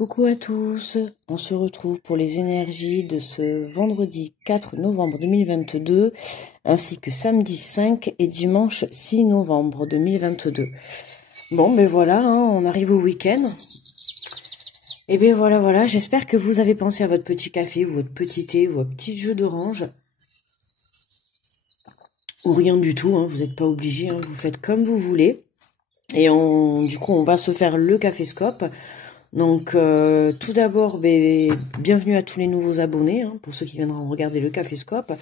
Coucou à tous, on se retrouve pour les énergies de ce vendredi 4 novembre 2022 ainsi que samedi 5 et dimanche 6 novembre 2022. Bon ben voilà, on arrive au week-end. Et ben voilà, j'espère que vous avez pensé à votre petit café ou votre petit thé ou votre petit jus d'orange. Ou rien du tout, vous n'êtes pas obligé, vous faites comme vous voulez. Et du coup on va se faire le caféscope. Donc tout d'abord, bienvenue à tous les nouveaux abonnés, pour ceux qui viendront regarder le caféscope.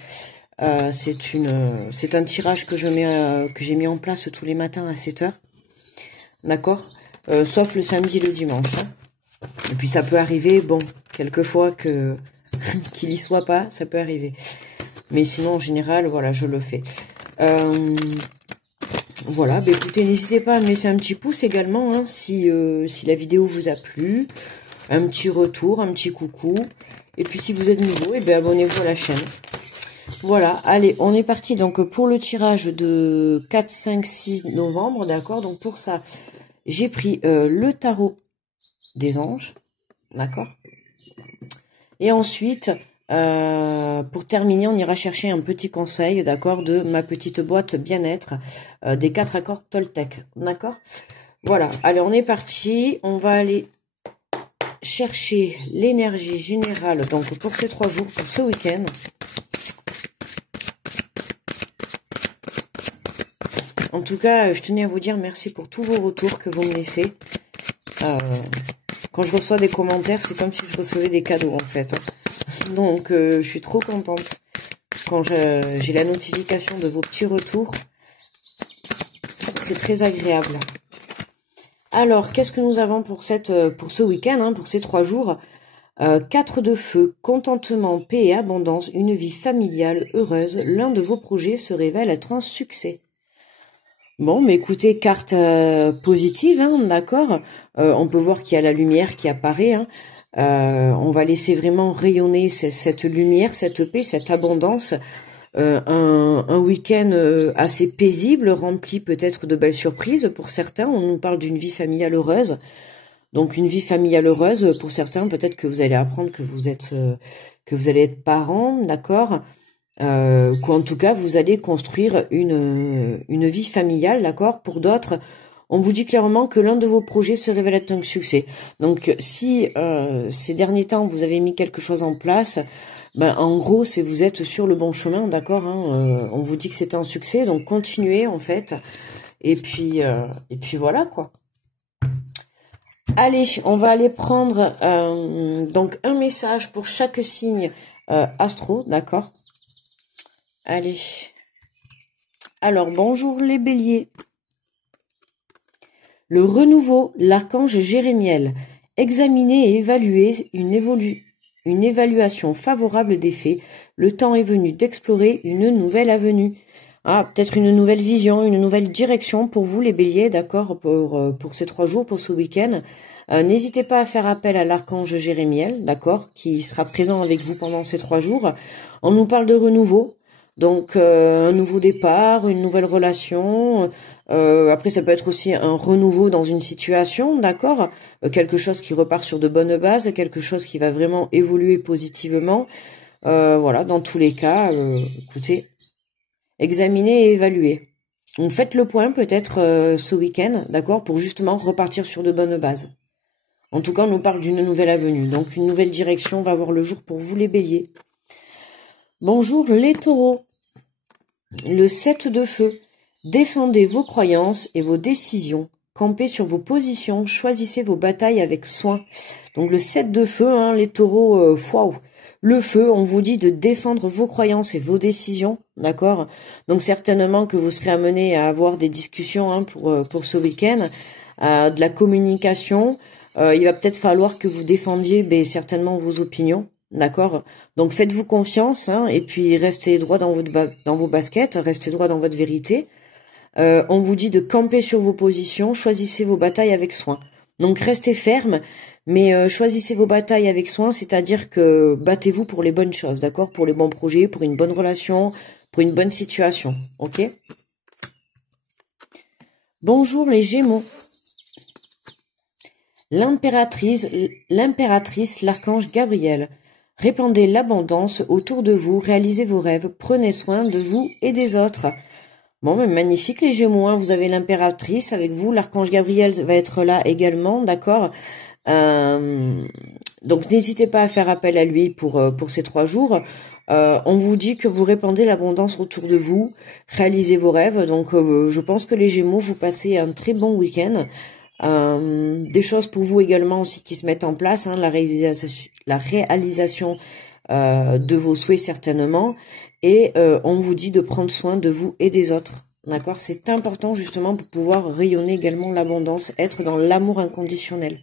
C'est un tirage que j'ai mis en place tous les matins à 7h. D'accord, sauf le samedi et le dimanche. Et puis ça peut arriver, quelquefois qu'il y soit pas, ça peut arriver. Mais sinon en général, voilà, je le fais. Voilà, écoutez, n'hésitez pas à me laisser un petit pouce également, si la vidéo vous a plu, un petit retour, un petit coucou, et puis si vous êtes nouveau, abonnez-vous à la chaîne. Voilà, allez, on est parti donc pour le tirage de 4, 5, 6 novembre, d'accord. Donc pour ça, j'ai pris le tarot des anges, d'accord. Et ensuite, pour terminer, on ira chercher un petit conseil, d'accord, de ma petite boîte bien-être, des 4 accords Toltec, d'accord. Voilà, allez, on est parti. On va aller chercher l'énergie générale, donc pour ces 3 jours, pour ce week-end. En tout cas, je tenais à vous dire merci pour tous vos retours que vous me laissez. Quand je reçois des commentaires, c'est comme si je recevais des cadeaux, en fait. Donc, je suis trop contente quand j'ai la notification de vos petits retours. C'est très agréable. Alors, qu'est-ce que nous avons pour ce week-end, pour ces 3 jours? 4 de feu, contentement, paix et abondance, une vie familiale heureuse. L'un de vos projets se révèle être un succès. Bon, mais écoutez, carte positive, d'accord. On peut voir qu'il y a la lumière qui apparaît. On va laisser vraiment rayonner cette lumière, cette paix, cette abondance. Un week-end assez paisible, rempli peut-être de belles surprises pour certains. On nous parle d'une vie familiale heureuse. Donc une vie familiale heureuse pour certains, peut-être que vous allez apprendre que vous allez être parents, d'accord. Qu'en tout cas vous allez construire une vie familiale, d'accord. Pour d'autres, on vous dit clairement que l'un de vos projets se révèle être un succès. Donc si ces derniers temps vous avez mis quelque chose en place, en gros c'est vous êtes sur le bon chemin, d'accord. On vous dit que c'est un succès, donc continuez en fait. Et puis voilà quoi. Allez, on va aller prendre donc un message pour chaque signe astro, d'accord. Allez. Alors, bonjour les béliers. Le renouveau, l'archange Jérémiel. Examinez et évaluez une évaluation favorable des faits. Le temps est venu d'explorer une nouvelle avenue. Peut-être une nouvelle vision, une nouvelle direction pour vous les béliers, d'accord, pour ces 3 jours, pour ce week-end. N'hésitez pas à faire appel à l'archange Jérémiel, d'accord, qui sera présent avec vous pendant ces 3 jours. On nous parle de renouveau. Donc un nouveau départ, une nouvelle relation. Après ça peut être aussi un renouveau dans une situation, d'accord. Quelque chose qui repart sur de bonnes bases, quelque chose qui va vraiment évoluer positivement. Voilà, dans tous les cas, écoutez, examinez et évaluez. Donc faites le point peut-être ce week-end, d'accord, pour justement repartir sur de bonnes bases. En tout cas, on nous parle d'une nouvelle avenue, donc une nouvelle direction va voir le jour pour vous les béliers. Bonjour les taureaux. Le 7 de feu. Défendez vos croyances et vos décisions. Campez sur vos positions. Choisissez vos batailles avec soin. Donc le 7 de feu, les taureaux, waouh. Le feu, on vous dit de défendre vos croyances et vos décisions, d'accord. Donc certainement que vous serez amené à avoir des discussions pour ce week-end, de la communication. Il va peut-être falloir que vous défendiez certainement vos opinions. D'accord. Donc faites-vous confiance, et puis restez droit dans vos baskets, restez droit dans votre vérité. On vous dit de camper sur vos positions, choisissez vos batailles avec soin. Donc restez ferme, mais choisissez vos batailles avec soin, c'est-à-dire que battez-vous pour les bonnes choses, d'accord, pour les bons projets, pour une bonne relation, pour une bonne situation, ok. Bonjour les Gémeaux. L'impératrice, l'archange Gabriel. Répandez l'abondance autour de vous, réalisez vos rêves, prenez soin de vous et des autres. Bon, mais magnifique les Gémeaux, hein. Vous avez l'impératrice avec vous, l'archange Gabriel va être là également, d'accord. Donc n'hésitez pas à faire appel à lui pour ces 3 jours. On vous dit que vous répandez l'abondance autour de vous, réalisez vos rêves. Donc je pense que les Gémeaux, vous passez un très bon week-end. Des choses pour vous également aussi qui se mettent en place, hein, la réalisation de vos souhaits certainement. Et on vous dit de prendre soin de vous et des autres. D'accord, c'est important justement pour pouvoir rayonner également l'abondance, être dans l'amour inconditionnel.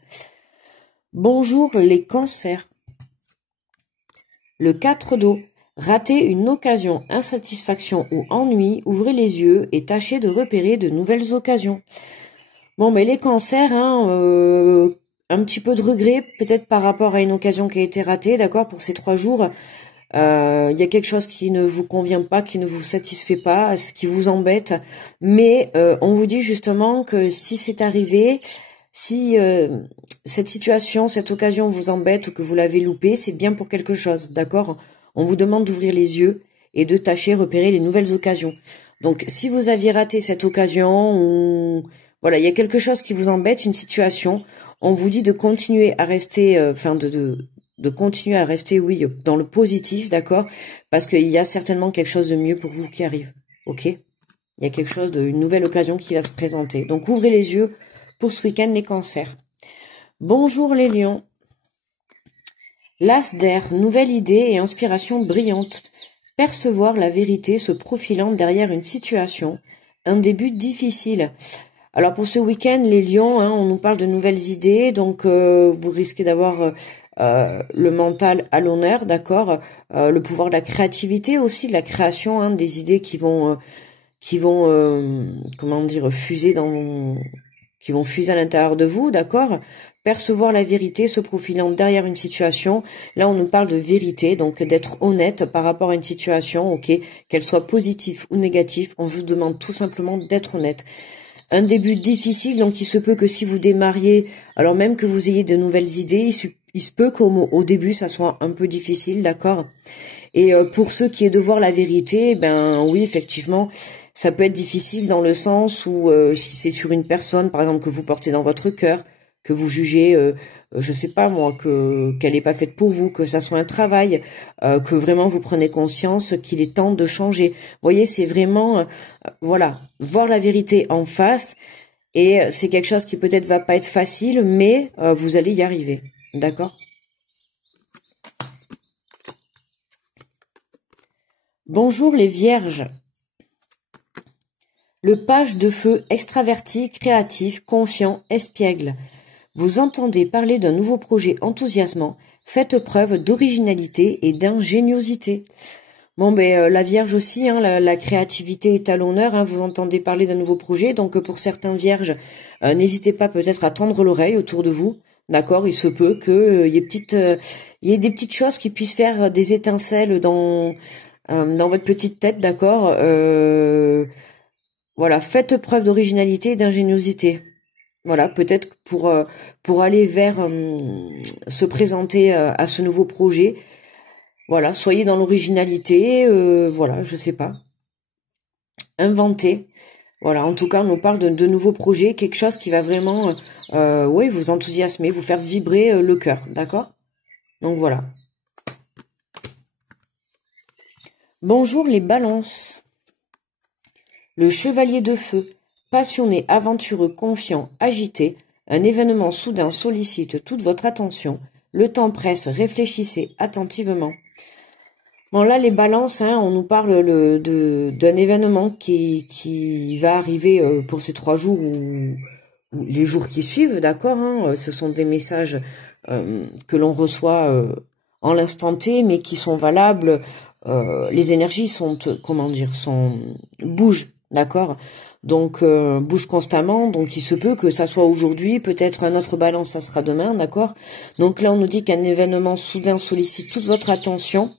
Bonjour les cancers. Le 4 d'eau. Ratez une occasion, insatisfaction ou ennui, ouvrez les yeux et tâchez de repérer de nouvelles occasions. Bon, mais les cancers, hein, un petit peu de regret, peut-être par rapport à une occasion qui a été ratée, d'accord, pour ces 3 jours. Il y a quelque chose qui ne vous convient pas, qui ne vous satisfait pas, ce qui vous embête. Mais on vous dit justement que si c'est arrivé, si cette situation, cette occasion vous embête ou que vous l'avez loupé, c'est bien pour quelque chose, d'accord? On vous demande d'ouvrir les yeux et de tâcher repérer les nouvelles occasions. Donc, si vous aviez raté cette occasion, ou voilà, il y a quelque chose qui vous embête, une situation, on vous dit de continuer à rester, de continuer à rester, oui, dans le positif, d'accord? Parce qu'il y a certainement quelque chose de mieux pour vous qui arrive, ok? Il y a quelque chose une nouvelle occasion qui va se présenter. Donc, ouvrez les yeux pour ce week-end, les cancers. Bonjour les lions. L'as d'air, nouvelle idée et inspiration brillante. Percevoir la vérité se profilant derrière une situation. Un début difficile. Alors pour ce week-end, les lions, hein, on nous parle de nouvelles idées, donc vous risquez d'avoir le mental à l'honneur, d'accord, le pouvoir de la créativité aussi, de la création, hein, des idées qui vont comment dire, fuser à l'intérieur de vous, d'accord. Percevoir la vérité se profilant derrière une situation. Là, on nous parle de vérité, donc d'être honnête par rapport à une situation, ok, qu'elle soit positive ou négative. On vous demande tout simplement d'être honnête. Un début difficile, donc il se peut que si vous démarriez, alors même que vous ayez de nouvelles idées, il se peut qu'au début, ça soit un peu difficile, d'accord. Et pour ceux qui est de voir la vérité, ben oui, effectivement, ça peut être difficile dans le sens où si c'est sur une personne, par exemple, que vous portez dans votre cœur, que vous jugez, je sais pas moi, qu'elle n'est pas faite pour vous, que ça soit un travail, que vraiment vous prenez conscience qu'il est temps de changer. Vous voyez, c'est vraiment, voilà, voir la vérité en face, et c'est quelque chose qui peut-être va pas être facile, mais vous allez y arriver, d'accord? Bonjour les vierges. Le page de feu extraverti, créatif, confiant, espiègle. Vous entendez parler d'un nouveau projet enthousiasmant, faites preuve d'originalité et d'ingéniosité. Bon, ben la Vierge aussi, hein, la créativité est à l'honneur, hein, vous entendez parler d'un nouveau projet, donc pour certains Vierges, n'hésitez pas peut-être à tendre l'oreille autour de vous, d'accord, il se peut que y ait des petites choses qui puissent faire des étincelles dans votre petite tête, d'accord. Voilà, faites preuve d'originalité et d'ingéniosité. Voilà, peut-être pour aller vers se présenter à ce nouveau projet. Voilà, soyez dans l'originalité, voilà, je sais pas. Inventez. Voilà, en tout cas, on nous parle de nouveaux projets, quelque chose qui va vraiment oui, vous enthousiasmer, vous faire vibrer le cœur, d'accord? Donc voilà. Bonjour les balances. Le chevalier de feu. Passionné, aventureux, confiant, agité, un événement soudain sollicite toute votre attention. Le temps presse, réfléchissez attentivement. Bon là, les balances, hein, on nous parle d'un événement qui va arriver pour ces 3 jours ou les jours qui suivent, d'accord, hein, ce sont des messages que l'on reçoit en l'instant T, mais qui sont valables. Les énergies bougent, d'accord. donc bouge constamment, donc il se peut que ça soit aujourd'hui, peut-être un autre balance, ça sera demain, d'accord? Donc là, on nous dit qu'un événement soudain sollicite toute votre attention.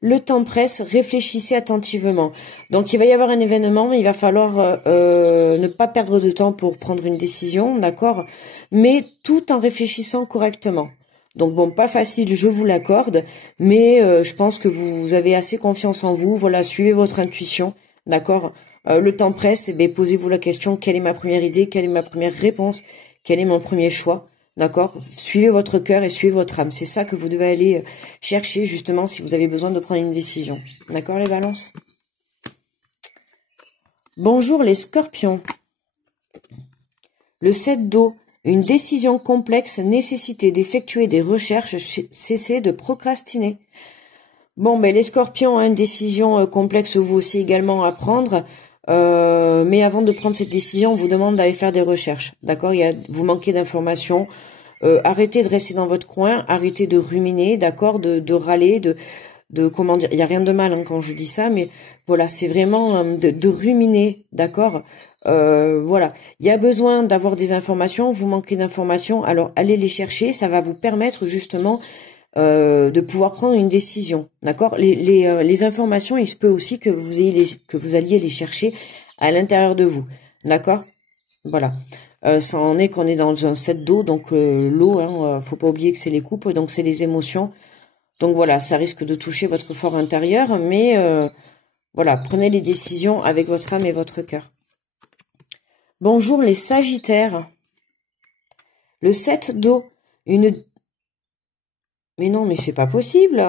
Le temps presse, réfléchissez attentivement. Donc il va y avoir un événement, il va falloir ne pas perdre de temps pour prendre une décision, d'accord? Mais tout en réfléchissant correctement. Donc bon, pas facile, je vous l'accorde, mais je pense que vous avez assez confiance en vous. Voilà, suivez votre intuition, d'accord? Le temps presse, et posez-vous la question, quelle est ma première idée, quelle est ma première réponse, quel est mon premier choix, d'accord? Suivez votre cœur et suivez votre âme. C'est ça que vous devez aller chercher justement si vous avez besoin de prendre une décision. D'accord les balances? Bonjour les scorpions. Le 7 d'eau. Une décision complexe, nécessité d'effectuer des recherches, cessez de procrastiner. Bon, les scorpions, une décision complexe vous aussi également à prendre. Mais avant de prendre cette décision, on vous demande d'aller faire des recherches. D'accord? Vous manquez d'informations. Arrêtez de rester dans votre coin, arrêtez de ruminer, d'accord, de râler, de comment dire, il y a rien de mal quand je dis ça, mais voilà, c'est vraiment de ruminer, d'accord. Voilà, il y a besoin d'avoir des informations, vous manquez d'informations, alors allez les chercher, ça va vous permettre justement de pouvoir prendre une décision, d'accord. Les informations, il se peut aussi que vous alliez les chercher à l'intérieur de vous, d'accord. Voilà. Ça en est qu'on est dans un 7 d'eau, donc l'eau, faut pas oublier que c'est les coupes, donc c'est les émotions. Donc voilà, ça risque de toucher votre fort intérieur, mais voilà, prenez les décisions avec votre âme et votre cœur. Bonjour les sagittaires. Le 7 d'eau, Mais non, mais c'est pas possible.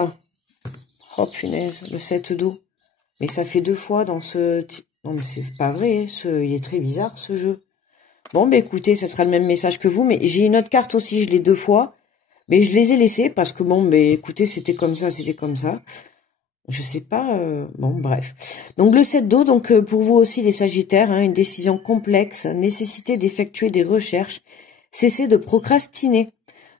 Oh punaise, le 7 d'eau. Mais ça fait 2 fois dans ce... Non mais c'est pas vrai, il est très bizarre ce jeu. Bon, écoutez, ça sera le même message que vous, mais j'ai une autre carte aussi, je l'ai 2 fois. Mais je les ai laissées parce que bon, écoutez, c'était comme ça, c'était comme ça. Je sais pas, bon, bref. Donc le 7 d'eau, donc pour vous aussi les sagittaires, une décision complexe, nécessité d'effectuer des recherches, cessez de procrastiner.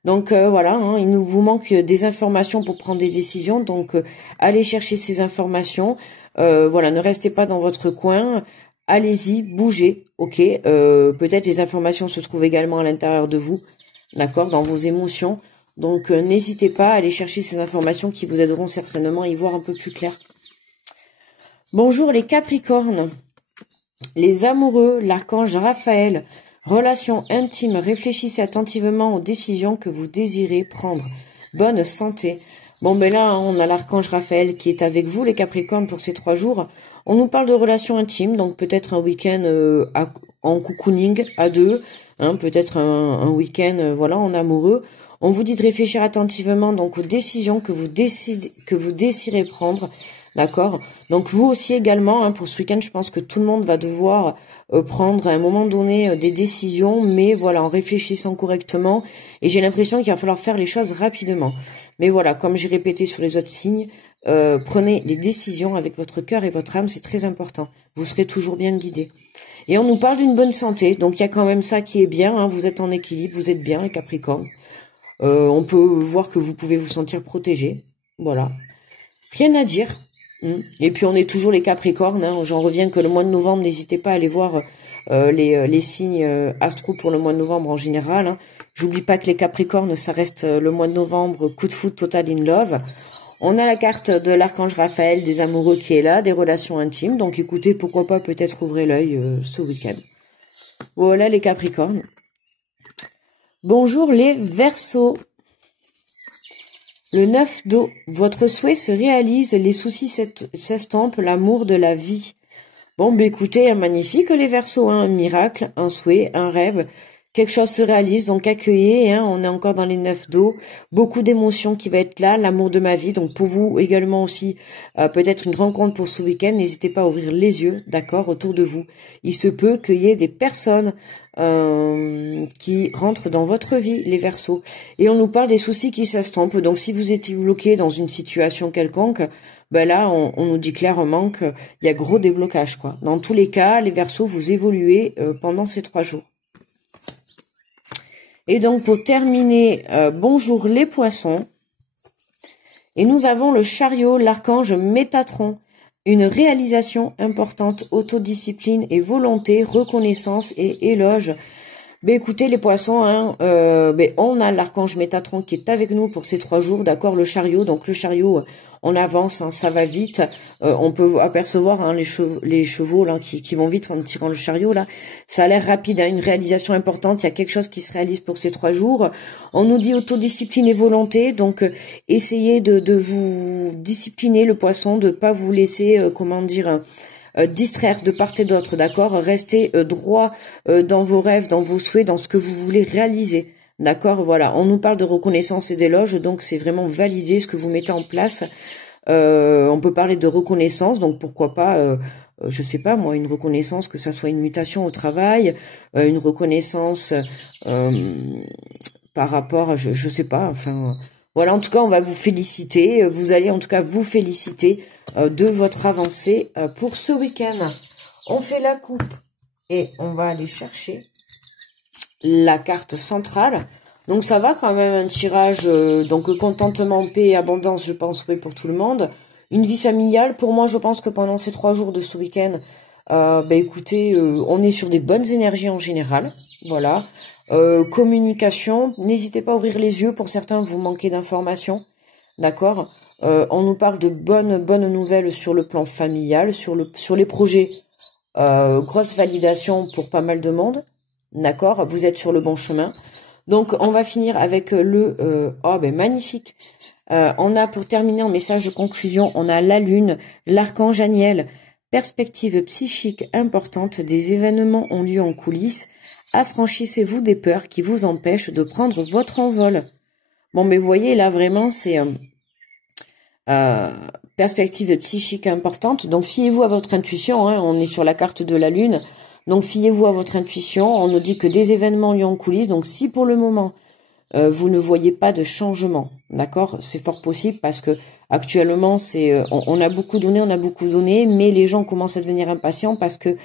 Donc voilà, il vous manque des informations pour prendre des décisions, donc allez chercher ces informations. Voilà, ne restez pas dans votre coin. Allez-y, bougez, ok. Peut-être les informations se trouvent également à l'intérieur de vous, d'accord, dans vos émotions. Donc n'hésitez pas à aller chercher ces informations qui vous aideront certainement à y voir un peu plus clair. Bonjour les Capricornes, les amoureux, l'archange Raphaël. Relation intime, réfléchissez attentivement aux décisions que vous désirez prendre. Bonne santé. Bon, là, on a l'archange Raphaël qui est avec vous, les Capricornes, pour ces 3 jours. On nous parle de relations intimes, donc peut-être un week-end en cocooning à 2, peut-être un week-end voilà, en amoureux. On vous dit de réfléchir attentivement donc aux décisions que vous désirez prendre, d'accord. Donc vous aussi également, pour ce week-end, je pense que tout le monde va devoir prendre à un moment donné des décisions, mais voilà, en réfléchissant correctement. Et j'ai l'impression qu'il va falloir faire les choses rapidement. Mais voilà, comme j'ai répété sur les autres signes, prenez les décisions avec votre cœur et votre âme, c'est très important. Vous serez toujours bien guidé. Et on nous parle d'une bonne santé, donc il y a quand même ça qui est bien, vous êtes en équilibre, vous êtes bien, les Capricornes. On peut voir que vous pouvez vous sentir protégé. Voilà. Rien à dire. Et puis on est toujours les Capricornes. J'en reviens que le mois de novembre, n'hésitez pas à aller voir les signes astro pour le mois de novembre en général. J'oublie pas que les Capricornes, ça reste le mois de novembre, coup de foot total in love. On a la carte de l'archange Raphaël, des amoureux qui est là, des relations intimes. Donc écoutez, pourquoi pas peut-être ouvrir l'œil ce week-end. Voilà les Capricornes. Bonjour les Verseaux. Le 9 d'eau. Votre souhait se réalise, les soucis s'estompent, l'amour de la vie. Bon, écoutez, magnifique les Verseaux, un miracle, un souhait, un rêve. Quelque chose se réalise, donc accueillez, on est encore dans les 9 d'eau. Beaucoup d'émotions qui va être là, l'amour de ma vie. Donc pour vous également aussi, peut-être une rencontre pour ce week-end. N'hésitez pas à ouvrir les yeux, d'accord, autour de vous. Il se peut qu'il y ait des personnes qui rentrent dans votre vie, les Verseaux. Et on nous parle des soucis qui s'estompent. Donc si vous étiez bloqué dans une situation quelconque, là on nous dit clairement qu'il y a gros déblocage, quoi. Dans tous les cas, les Verseaux, vous évoluez pendant ces 3 jours. Et donc pour terminer, bonjour les Poissons. Et nous avons le chariot, l'archange Métatron. une réalisation importante, autodiscipline et volonté, reconnaissance et éloge. Ben écoutez les poissons, hein, on a l'archange Métatron qui est avec nous pour ces 3 jours, d'accord, le chariot, donc le chariot, on avance, hein, ça va vite, on peut apercevoir hein, les chevaux là qui vont vite en tirant le chariot là, ça a l'air rapide, hein, une réalisation importante, il y a quelque chose qui se réalise pour ces 3 jours. On nous dit autodiscipline et volonté, donc essayez de vous discipliner le poisson, de pas vous laisser, distraire de part et d'autre, d'accord. Restez droit dans vos rêves, dans vos souhaits, dans ce que vous voulez réaliser, d'accord. Voilà, on nous parle de reconnaissance et d'éloge, donc c'est vraiment valider ce que vous mettez en place. On peut parler de reconnaissance, donc pourquoi pas, je sais pas moi, une reconnaissance, que ça soit une mutation au travail, une reconnaissance par rapport à, je sais pas, enfin... Voilà, en tout cas, on va vous féliciter. Vous allez en tout cas vous féliciter de votre avancée pour ce week-end. On fait la coupe et on va aller chercher la carte centrale. Donc ça va quand même, un tirage, donc contentement, paix et abondance, je pense, oui, pour tout le monde. Une vie familiale, pour moi, je pense que pendant ces 3 jours de ce week-end, écoutez, on est sur des bonnes énergies en général. Voilà. Communication, n'hésitez pas à ouvrir les yeux, pour certains vous manquez d'informations, d'accord. On nous parle de bonnes nouvelles sur le plan familial, sur les projets, grosse validation pour pas mal de monde, d'accord, vous êtes sur le bon chemin. Donc on va finir avec magnifique. On a, pour terminer en message de conclusion, on a la lune, l'archange Aniel, perspective psychique importante, des événements ont lieu en coulisses. Affranchissez-vous des peurs qui vous empêchent de prendre votre envol. Bon, mais vous voyez, là, vraiment, c'est perspective psychique importante. Donc, fiez-vous à votre intuition. Hein, on est sur la carte de la Lune. Donc, fiez-vous à votre intuition. On nous dit que des événements liés en coulisses. Donc, si pour le moment, vous ne voyez pas de changement, d'accord, c'est fort possible parce que actuellement, on a beaucoup donné, mais les gens commencent à devenir impatients parce que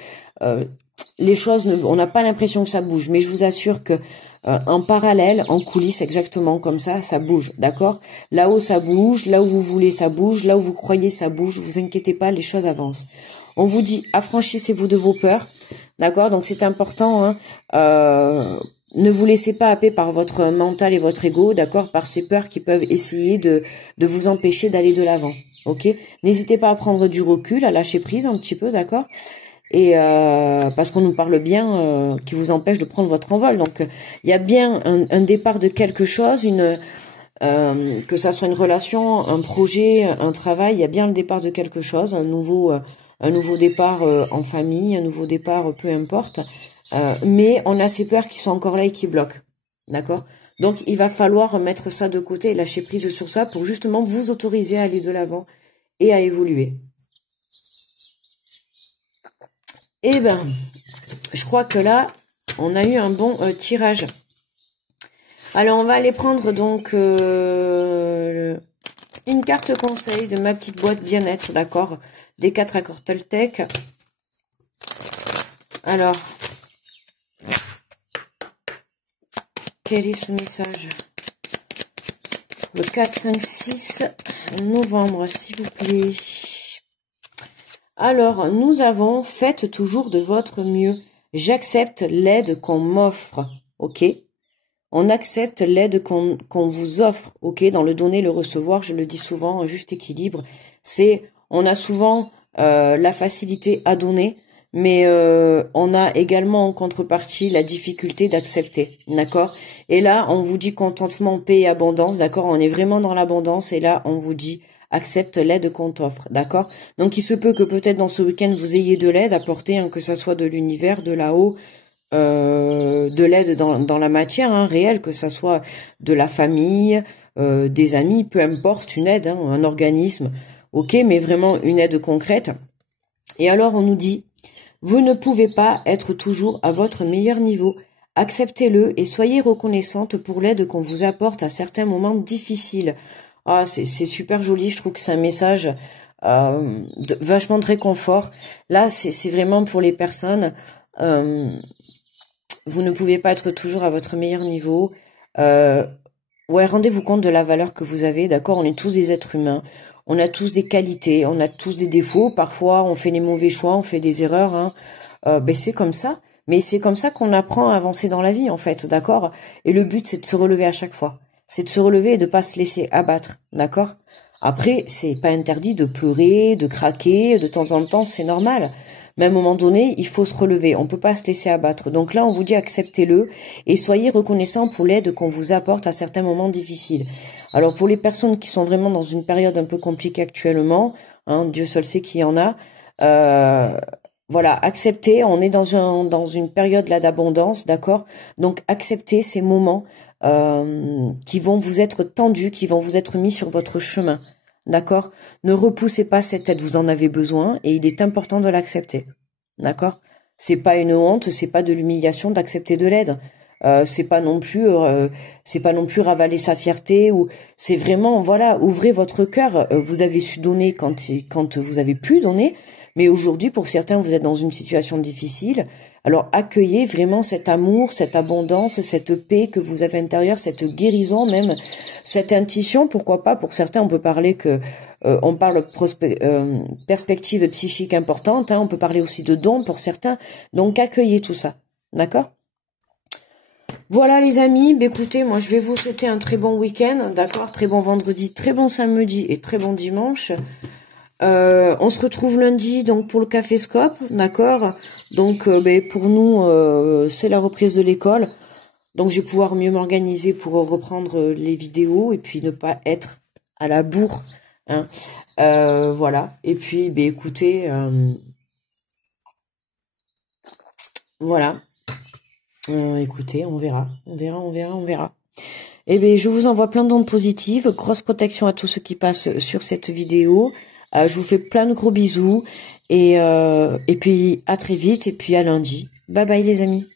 les choses, on n'a pas l'impression que ça bouge, mais je vous assure que en parallèle, en coulisses, exactement comme ça bouge, d'accord. Là-haut, ça bouge, là où vous voulez, ça bouge, là où vous croyez, ça bouge. Vous inquiétez pas, les choses avancent. On vous dit, affranchissez-vous de vos peurs, d'accord. Donc c'est important. Hein, ne vous laissez pas happer par votre mental et votre ego, d'accord, par ces peurs qui peuvent essayer de vous empêcher d'aller de l'avant, ok. N'hésitez pas à prendre du recul, à lâcher prise un petit peu, d'accord. Et parce qu'on nous parle bien qui vous empêche de prendre votre envol. Donc il y a bien un départ de quelque chose, que ça soit une relation, un projet, un travail, il y a bien le départ de quelque chose, un nouveau départ en famille, un nouveau départ, peu importe. Mais on a ces peurs qui sont encore là et qui bloquent, d'accord. Donc il va falloir mettre ça de côté et lâcher prise sur ça pour justement vous autoriser à aller de l'avant et à évoluer. Eh ben, je crois que là, on a eu un bon tirage. Alors, on va aller prendre donc une carte conseil de ma petite boîte bien-être, d'accord, des 4 accords Toltec. Alors, quel est ce message? Le 4, 5, 6 novembre, s'il vous plaît. Alors, nous avons, faites toujours de votre mieux. J'accepte l'aide qu'on m'offre, ok? On accepte l'aide qu'on vous offre, ok? Dans le donner, le recevoir, je le dis souvent, un juste équilibre. On a souvent la facilité à donner, mais on a également en contrepartie la difficulté d'accepter, d'accord? Et là, on vous dit contentement, paix et abondance, d'accord? On est vraiment dans l'abondance, et là, on vous dit accepte l'aide qu'on t'offre, d'accord? Donc il se peut que peut-être dans ce week-end vous ayez de l'aide apportée, hein, que ça soit de l'univers, de là-haut, de l'aide dans la matière, hein, réelle, que ça soit de la famille, des amis, peu importe, une aide, hein, un organisme, ok, mais vraiment une aide concrète. Et alors on nous dit, vous ne pouvez pas être toujours à votre meilleur niveau. Acceptez-le et soyez reconnaissante pour l'aide qu'on vous apporte à certains moments difficiles. Ah, c'est super joli, je trouve que c'est un message vachement de réconfort. Là, c'est vraiment pour les personnes, vous ne pouvez pas être toujours à votre meilleur niveau. Ouais, rendez-vous compte de la valeur que vous avez, d'accord? On est tous des êtres humains. On a tous des qualités, on a tous des défauts. Parfois, on fait les mauvais choix, on fait des erreurs. Hein. Ben c'est comme ça. Mais c'est comme ça qu'on apprend à avancer dans la vie, en fait, d'accord? Et le but, c'est de se relever à chaque fois. C'est de se relever et de pas se laisser abattre, d'accord? Après, c'est pas interdit de pleurer, de craquer, de temps en temps, c'est normal. Mais à un moment donné, il faut se relever. On peut pas se laisser abattre. Donc là, on vous dit acceptez-le et soyez reconnaissant pour l'aide qu'on vous apporte à certains moments difficiles. Alors pour les personnes qui sont vraiment dans une période un peu compliquée actuellement, hein, Dieu seul sait qu'il y en a, voilà, acceptez, on est dans une période là d'abondance, d'accord? Donc acceptez ces moments qui vont vous être tendus, qui vont vous être mis sur votre chemin, d'accord? Ne repoussez pas cette aide, vous en avez besoin et il est important de l'accepter, d'accord? C'est pas une honte, c'est pas de l'humiliation d'accepter de l'aide. C'est pas non plus ravaler sa fierté, ou c'est vraiment, voilà, ouvrez votre cœur. Vous avez su donner quand vous avez pu donner. Mais aujourd'hui, pour certains, vous êtes dans une situation difficile. Alors accueillez vraiment cet amour, cette abondance, cette paix que vous avez à l'intérieur, cette guérison même, cette intuition, pourquoi pas. Pour certains, on peut parler que on parle perspective psychique importante, hein, on peut parler aussi de dons pour certains. Donc accueillez tout ça, d'accord? Voilà les amis, bah, écoutez, moi je vais vous souhaiter un très bon week-end, d'accord? Très bon vendredi, très bon samedi et très bon dimanche. On se retrouve lundi donc pour le Café Scope, d'accord? Donc pour nous c'est la reprise de l'école, donc je vais pouvoir mieux m'organiser pour reprendre les vidéos et puis ne pas être à la bourre, hein. Voilà. Et puis écoutez, voilà. Écoutez, on verra. Eh bien, je vous envoie plein d'ondes positives, grosse protection à tous ceux qui passent sur cette vidéo. Je vous fais plein de gros bisous et puis à très vite et puis à lundi. Bye bye les amis.